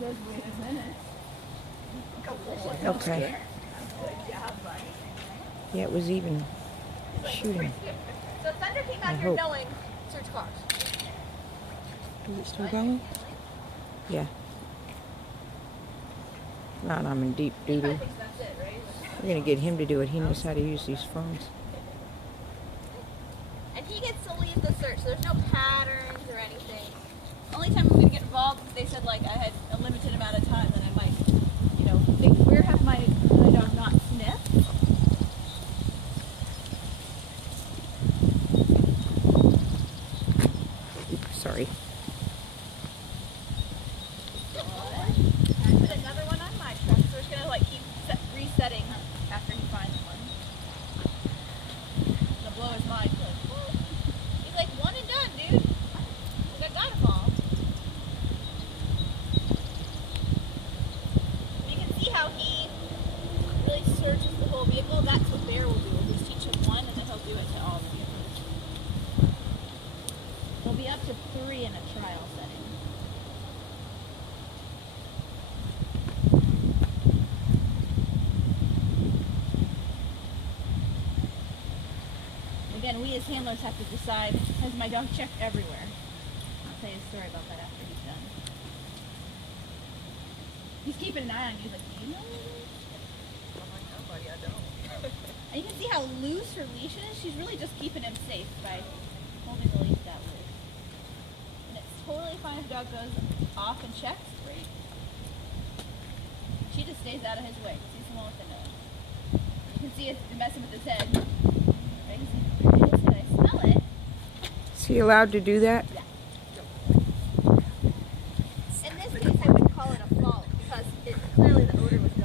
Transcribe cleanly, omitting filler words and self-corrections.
says, wait a minute. Okay. Yeah, it was even shooting. So Thunder came I out here hope. knowing search cars. Is it still going? Yeah. Not I'm in deep He doo-doo. thinks that's it, right? We're going to get him to do it. He knows how to use these phones. And he gets to leave the search, so there's no patterns or anything. Only time I'm going to get involved is they said, like, I had a limited amount of time, and I might, you know, think, where have my dog not sniffed? Oops, sorry. I put another one on my truck, so it's going to, like, keep resetting after he finds one. It'll blow his mind. He's like, one and done, dude. Like, I got them all. You can see how he really searches the whole vehicle. That's what Bear will do. We'll just teach him one, and then he'll do it to all the vehicles. We'll be up to 3 in a trial setting. Again, we as handlers have to decide, has my dog checked everywhere? I'll tell you a story about that after he's done. He's keeping an eye on you. He's like, do you know this? I'm like, no, buddy, I don't. And you can see how loose her leash is. She's really just keeping him safe by holding the leash that loose. And it's totally fine if the dog goes off and checks. Great. She just stays out of his way. He's the one with the nose. You can see it's messing with his head. Right? I smell it. Is he allowed to do that? Yeah. In this case, I wouldn't call it a fault because clearly the odor was